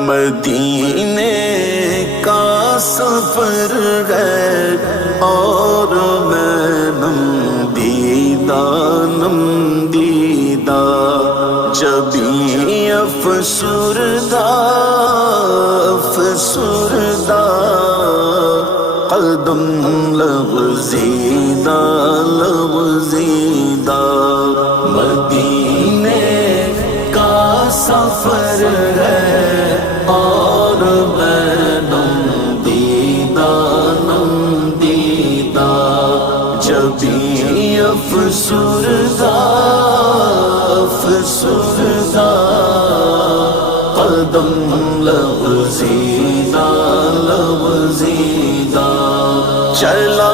مدینے کا سفر ہے اور میں نم دیدہ جبھی افسردہ قدم لغزیدہ مدینے کا سفر ہے اور میں نم دیدہ جبھی افسردہ قدم لغزیدہ چلا